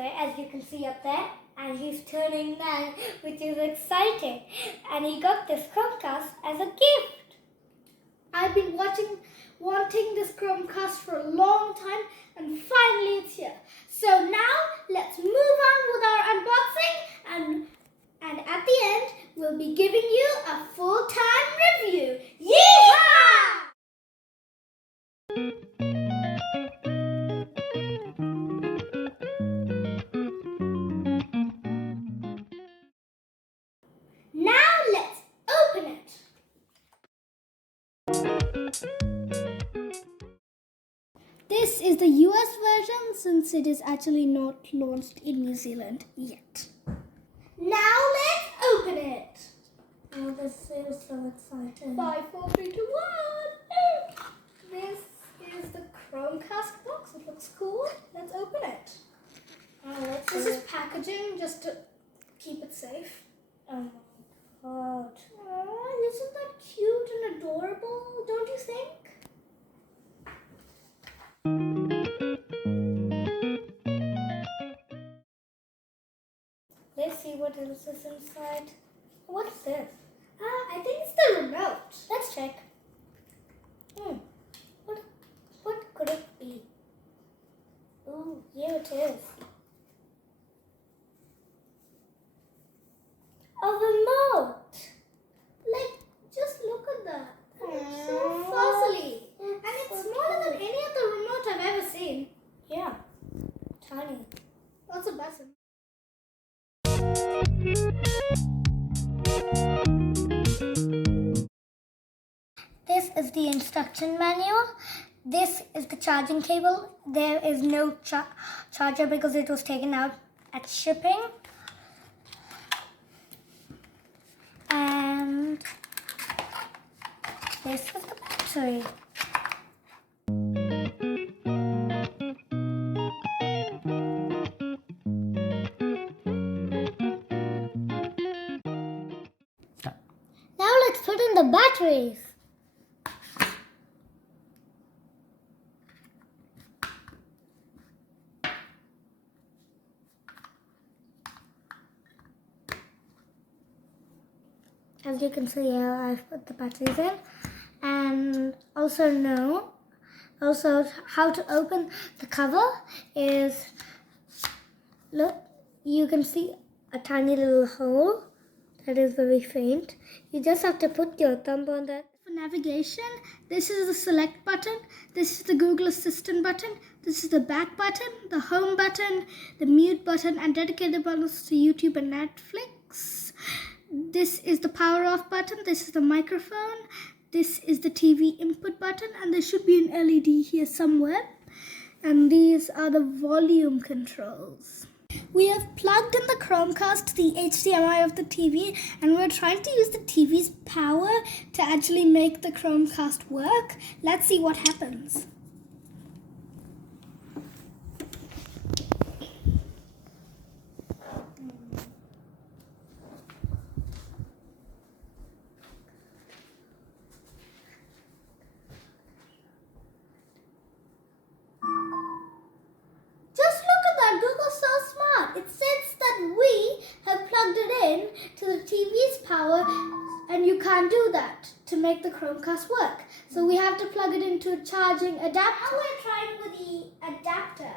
there, as you can see up there, and he's turning 9, which is exciting. And he got this Chromecast as a gift. I've been wanting this Chromecast for a long time, and finally it's here. So now let's move on with our unboxing, and at the end we'll be giving you a full-time review. Yeehaw! Now let's open it. This is the US version, since it is actually not launched in New Zealand yet. Now let's open it. Oh, this is so exciting. 5, 4, 3, 2, 1. This is the Chromecast box. It looks cool. Let's open it. This is packaging just to keep it safe. Oh my God. Oh, isn't that cute and adorable? Don't you think? Let's see what else is inside. What's this? I think it's the remote. Let's check. What could it be? Oh, here it is. A remote. Like, just look at that. It's so fuzzly. And it's smaller than any other remote I've ever seen. Yeah. Tiny. Lots of buttons. This is the instruction manual. This is the charging cable. There is no charger because it was taken out at shipping. And this is the battery. Now let's put in the batteries. As you can see here, I've put the batteries in, and also how to open the cover is, look, you can see a tiny little hole that is very faint. You just have to put your thumb on that. For navigation, this is the select button, this is the Google Assistant button, this is the back button, the home button, the mute button, and dedicated buttons to YouTube and Netflix. This is the power off button, this is the microphone, this is the TV input button, and there should be an LED here somewhere. And these are the volume controls. We have plugged in the Chromecast to the HDMI of the TV, and we're trying to use the TV's power to actually make the Chromecast work. Let's see what happens. It says that we have plugged it in to the TV's power, and you can't do that to make the Chromecast work. So we have to plug it into a charging adapter. Now we're trying with the adapter.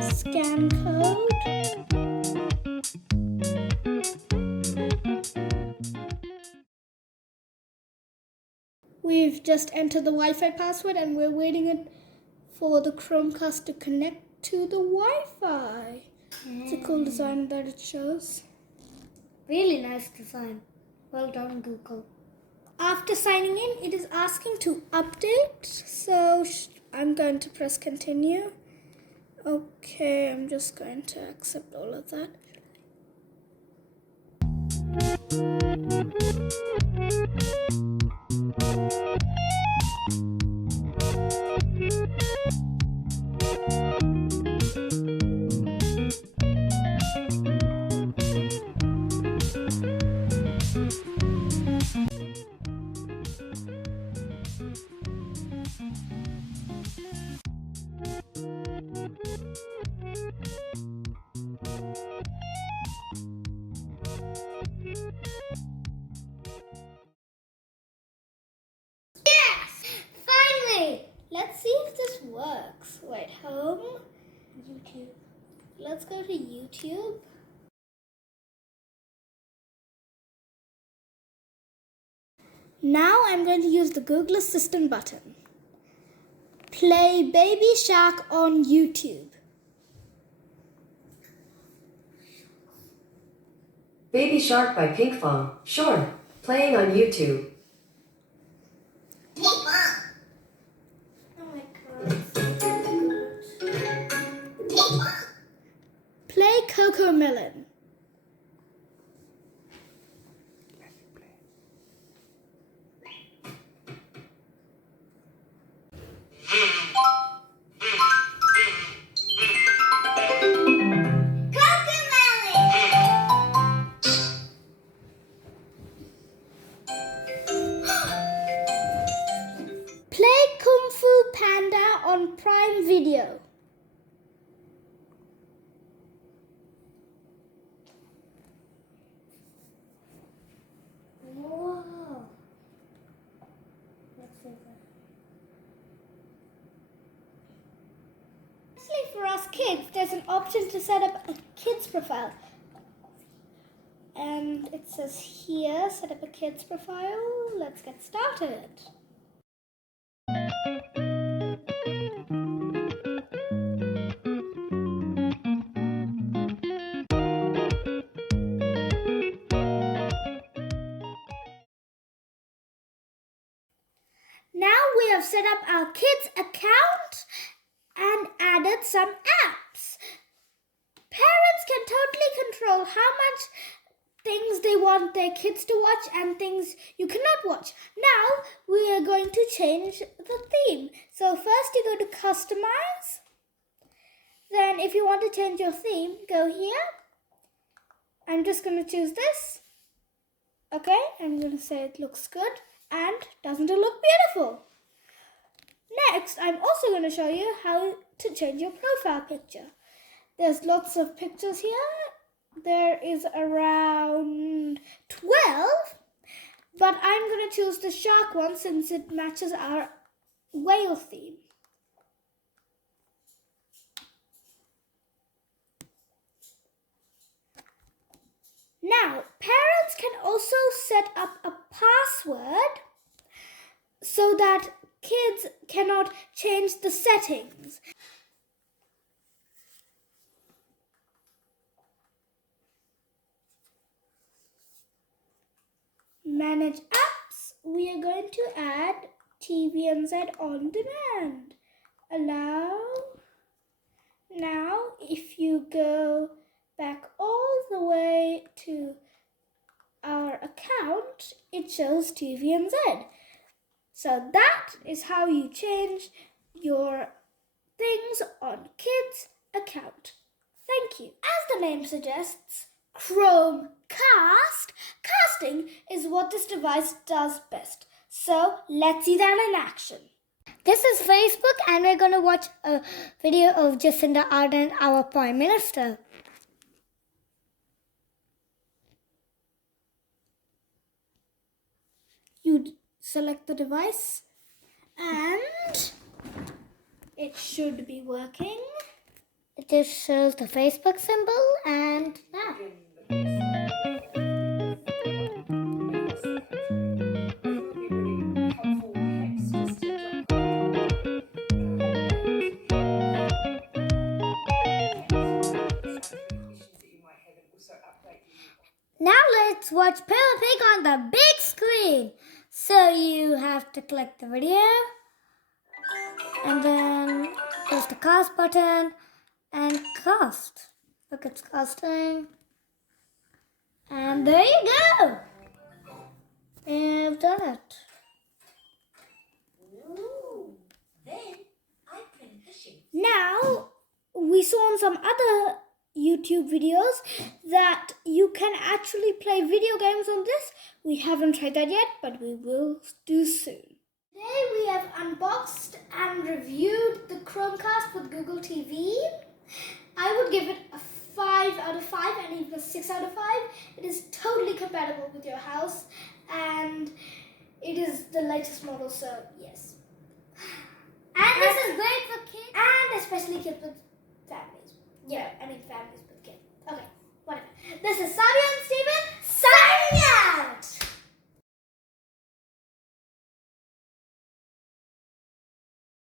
Scan code. We've just entered the Wi-Fi password, and we're waiting for the Chromecast to connect to the Wi-Fi. It's a cool design that it shows. Really nice design. Well done, Google. After signing in, it is asking to update. So I'm going to press continue. Okay, I'm just going to accept all of that. let's go to YouTube. Now I'm going to use the Google Assistant button. Play Baby Shark on YouTube. Baby Shark by Pink Fong. Sure. Playing on YouTube. Oh my God. Play Coco Melon. Play Kung Fu Panda on Prime Video. Wow. Let's see that. Actually, for us kids, there's an option to set up a kids profile. And it says here, set up a kids profile. Let's get started. Now we have set up our kids account and added some apps. Parents can totally control how much things they want their kids to watch and things you cannot watch. Now we are going to change the theme. So first you go to customize. Then if you want to change your theme, go here. I'm just going to choose this. Okay, I'm going to say it looks good and doesn't it look beautiful? Next, I'm also going to show you how to change your profile picture. There's lots of pictures here. There is around 12, but I'm going to choose the shark one since it matches our whale theme. Now, parents can also set up a password so that kids cannot change the settings. Manage apps. We are going to add TVNZ on demand. Allow. Now, if you go back all the way to our account, it shows TVNZ. So that is how you change your things on kids' account. Thank you. As the name suggests, Chromecast, casting is what this device does best. So let's see that in action. This is Facebook and we're going to watch a video of Jacinda Ardern, our Prime Minister. You select the device and it should be working. It just shows the Facebook symbol and now. Now let's watch Peppa Pig on the big screen. So you have to click the video and then there's the cast button and cast. Look, it's casting. And there you go. You've done it. Ooh, then I print the shape. Now we saw on some other YouTube videos that you can actually play video games on this. We haven't tried that yet, but we will do soon. Today we have unboxed and reviewed the Chromecast with Google TV. I would give it a 5 out of 5 and even a 6 out of 5. It is totally compatible with your house and it is the latest model, so yes. And this is great for kids and especially kids with families. Yeah, I mean families with kids. Okay, whatever. This is Savio